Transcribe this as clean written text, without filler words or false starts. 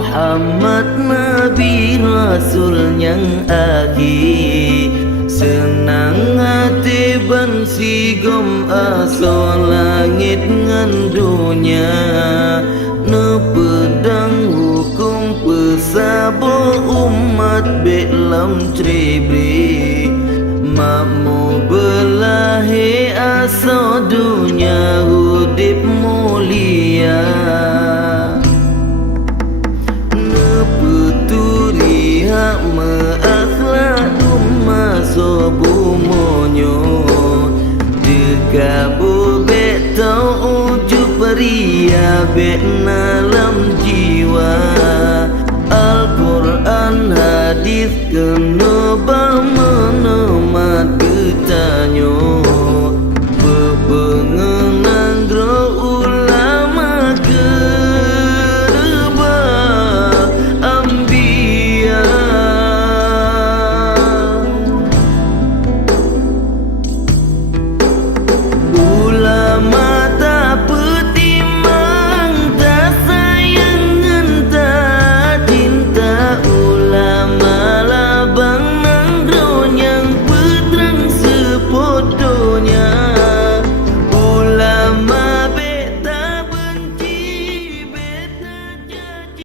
Muhammad Nabi Rasul yang akhir. Senang hati ban sigom aso langit ngan dunia, ne pedang hukum pesabo umat belam trebri. Makmu belahi aso dunia hudip mulia, ne peturi hak meakhlak umma sobu monyo. Dekabu betau uju peria bet nalam jiwa. Al-Quran hadis kena